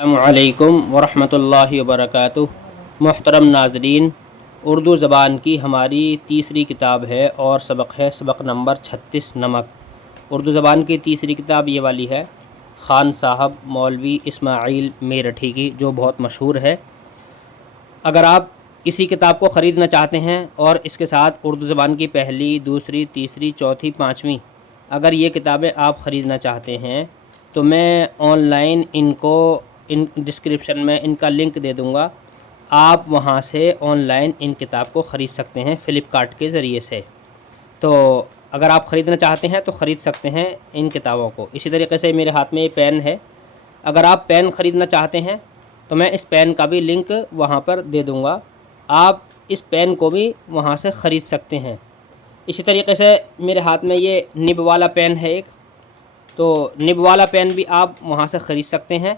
السلام علیکم ورحمۃ اللہ وبرکاتہ۔ محترم ناظرین، اردو زبان کی ہماری تیسری کتاب ہے اور سبق نمبر 36 نمک۔ اردو زبان کی تیسری کتاب یہ والی ہے، خان صاحب مولوی اسماعیل میرٹھی کی، جو بہت مشہور ہے۔ اگر آپ اسی کتاب کو خریدنا چاہتے ہیں اور اس کے ساتھ اردو زبان کی پہلی، دوسری، تیسری، چوتھی، پانچویں اگر یہ کتابیں آپ خریدنا چاہتے ہیں تو میں آن لائن ان ڈسکرپشن میں ان کا لنک دے دوں گا، آپ وہاں سے آن لائن ان کتاب کو خرید سکتے ہیں فلپکارٹ کے ذریعے سے۔ تو اگر آپ خریدنا چاہتے ہیں تو خرید سکتے ہیں ان کتابوں کو۔ اسی طریقے سے میرے ہاتھ میں یہ پین ہے، اگر آپ پین خریدنا چاہتے ہیں تو میں اس پین کا بھی لنک وہاں پر دے دوں گا، آپ اس پین کو بھی وہاں سے خرید سکتے ہیں۔ اسی طریقے سے میرے ہاتھ میں یہ نب والا پین ہے ایک، تو نب والا پین بھی آپ وہاں سے خرید سکتے ہیں،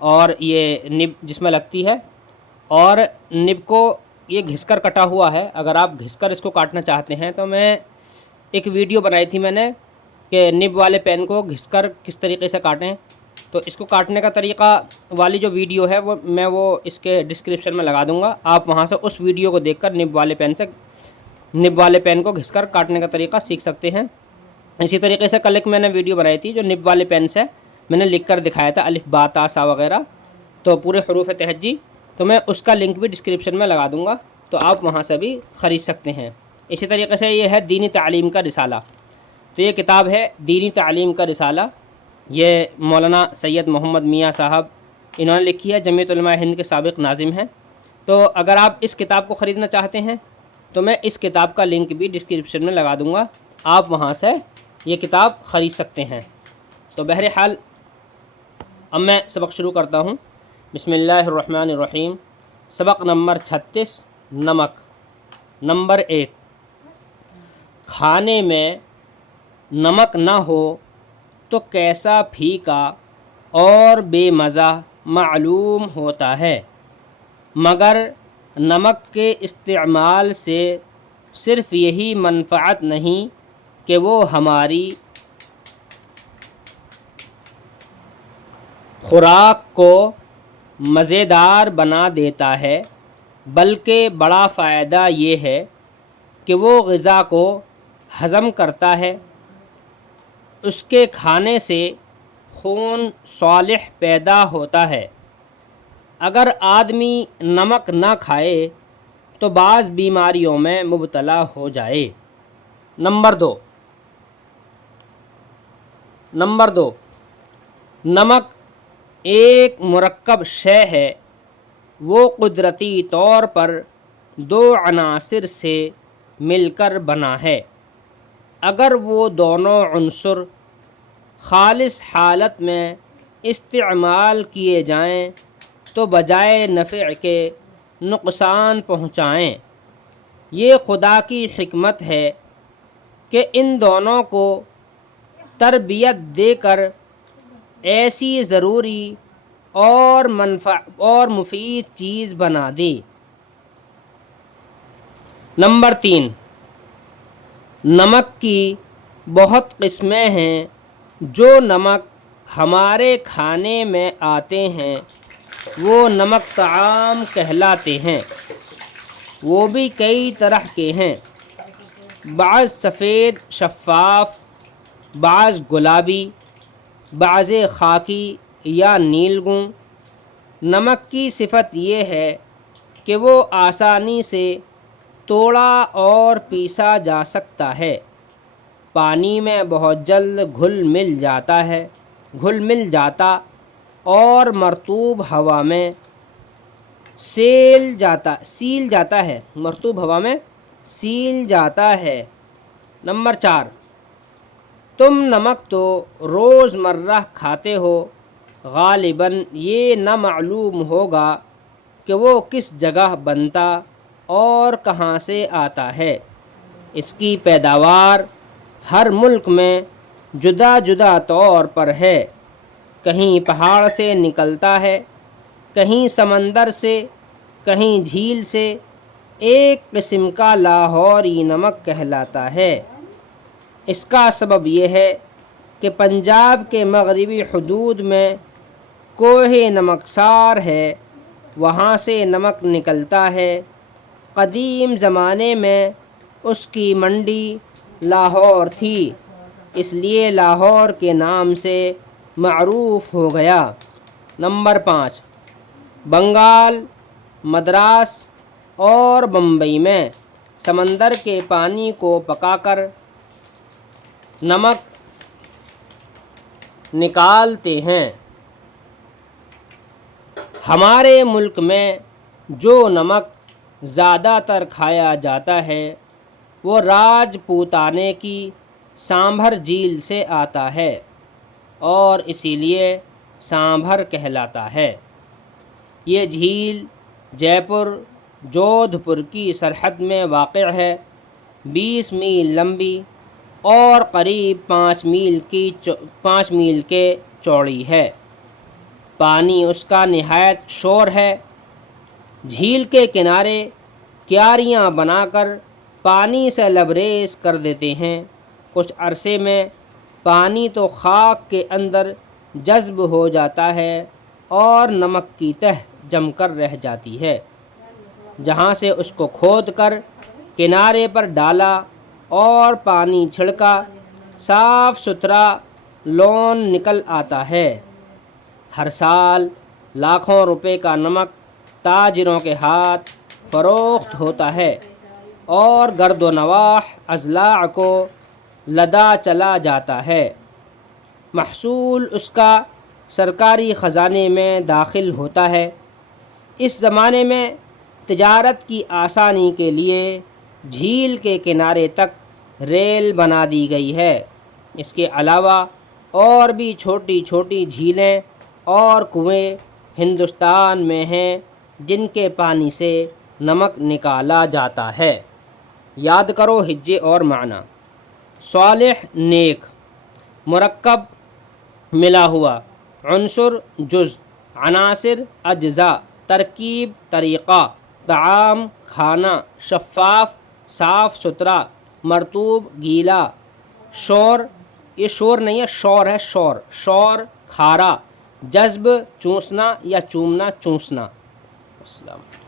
اور یہ نب جس میں لگتی ہے، اور نب کو یہ گھس کر کٹا ہوا ہے۔ اگر آپ گھس کر اس کو کاٹنا چاہتے ہیں تو میں ایک ویڈیو بنائی تھی میں نے کہ نب والے پین کو گھس کر کس طریقے سے کاٹیں، تو اس کو کاٹنے کا طریقہ والی جو ویڈیو ہے میں اس کے ڈسکرپشن میں لگا دوں گا، آپ وہاں سے اس ویڈیو کو دیکھ کر نب والے پین کو گھس کر کاٹنے کا طریقہ سیکھ سکتے ہیں۔ اسی طریقے سے کل ایک میں نے ویڈیو بنائی تھی جو نب والے پین سے میں نے لکھ کر دکھایا تھا، الف با تا سا وغیرہ، تو پورے حروف تہجی، تو میں اس کا لنک بھی ڈسکرپشن میں لگا دوں گا، تو آپ وہاں سے بھی خرید سکتے ہیں۔ اسی طریقے سے یہ ہے دینی تعلیم کا رسالہ، تو یہ کتاب ہے دینی تعلیم کا رسالہ، یہ مولانا سید محمد میاں صاحب انہوں نے لکھی ہے، جمعیت علماء ہند کے سابق ناظم ہیں۔ تو اگر آپ اس کتاب کو خریدنا چاہتے ہیں تو میں اس کتاب کا لنک بھی ڈسکرپشن میں لگا دوں گا، آپ وہاں سے یہ کتاب خرید سکتے ہیں۔ تو بہرحال اب میں سبق شروع کرتا ہوں۔ بسم اللہ الرحمن الرحیم۔ سبق نمبر 36 نمک۔ نمبر 1، کھانے میں نمک نہ ہو تو کیسا پھیکا اور بے مزہ معلوم ہوتا ہے، مگر نمک کے استعمال سے صرف یہی منفعت نہیں کہ وہ ہماری خوراک کو مزیدار بنا دیتا ہے، بلکہ بڑا فائدہ یہ ہے کہ وہ غذا کو ہضم کرتا ہے، اس کے کھانے سے خون صالح پیدا ہوتا ہے۔ اگر آدمی نمک نہ کھائے تو بعض بیماریوں میں مبتلا ہو جائے۔ نمبر دو، نمک ایک مرکب شے ہے، وہ قدرتی طور پر دو عناصر سے مل کر بنا ہے۔ اگر وہ دونوں عنصر خالص حالت میں استعمال کیے جائیں تو بجائے نفع کے نقصان پہنچائیں۔ یہ خدا کی حکمت ہے کہ ان دونوں کو تربیت دے کر ایسی ضروری اور مفید چیز بنا دی۔ نمبر 3، نمک کی بہت قسمیں ہیں۔ جو نمک ہمارے کھانے میں آتے ہیں وہ نمک طعام کہلاتے ہیں، وہ بھی کئی طرح کے ہیں، بعض سفید شفاف، بعض گلابی، بعض خاکی یا نیلگوں۔ نمک کی صفت یہ ہے کہ وہ آسانی سے توڑا اور پیسا جا سکتا ہے، پانی میں بہت جلد گھل مل جاتا اور مرطوب ہوا میں سیل جاتا ہے۔ نمبر 4، تم نمک تو روز مرہ کھاتے ہو، غالباً یہ نہ معلوم ہوگا کہ وہ کس جگہ بنتا اور کہاں سے آتا ہے۔ اس کی پیداوار ہر ملک میں جدا جدا طور پر ہے، کہیں پہاڑ سے نکلتا ہے، کہیں سمندر سے، کہیں جھیل سے۔ ایک قسم کا لاہوری نمک کہلاتا ہے۔ اس کا سبب یہ ہے کہ پنجاب کے مغربی حدود میں کوہ نمکسار ہے وہاں سے نمک نکلتا ہے، قدیم زمانے میں اس کی منڈی لاہور تھی، اس لیے لاہور کے نام سے معروف ہو گیا۔ نمبر 5، بنگال، مدراس اور بمبئی میں سمندر کے پانی کو پکا کر نمک نکالتے ہیں۔ ہمارے ملک میں جو نمک زیادہ تر کھایا جاتا ہے وہ راجپوتانے کی سانبھر جھیل سے آتا ہے اور اسی لیے سانبھر کہلاتا ہے۔ یہ جھیل جے پور جودھ پور کی سرحد میں واقع ہے، 20 میل لمبی اور قریب 5 میل کے چوڑی ہے۔ پانی اس کا نہایت شور ہے۔ جھیل کے کنارے کیاریاں بنا کر پانی سے لبریز کر دیتے ہیں، کچھ عرصے میں پانی تو خاک کے اندر جذب ہو جاتا ہے اور نمک کی تہ جم کر رہ جاتی ہے، جہاں سے اس کو کھود کر کنارے پر ڈالا اور پانی چھڑکا، صاف ستھرا لون نکل آتا ہے۔ ہر سال لاکھوں روپے کا نمک تاجروں کے ہاتھ فروخت ہوتا ہے اور گرد و نواح اضلاع کو لدا چلا جاتا ہے۔ محصول اس کا سرکاری خزانے میں داخل ہوتا ہے۔ اس زمانے میں تجارت کی آسانی کے لیے جھیل کے کنارے تک ریل بنا دی گئی ہے۔ اس کے علاوہ اور بھی چھوٹی چھوٹی جھیلیں اور کنویں ہندوستان میں ہیں جن کے پانی سے نمک نکالا جاتا ہے۔ یاد کرو ہجے اور معنی۔ صالح، نیک، مرکب، ملا ہوا، عنصر، جز، عناصر، اجزاء، ترکیب، طریقہ، طعام، کھانا، شفاف، صاف ستھرا، مرطوب، گیلا، شور، یہ شور نہیں ہے شور ہے، شور، کھارا، جذب، چوسنا یا چومنا، چوسنا۔ السلام۔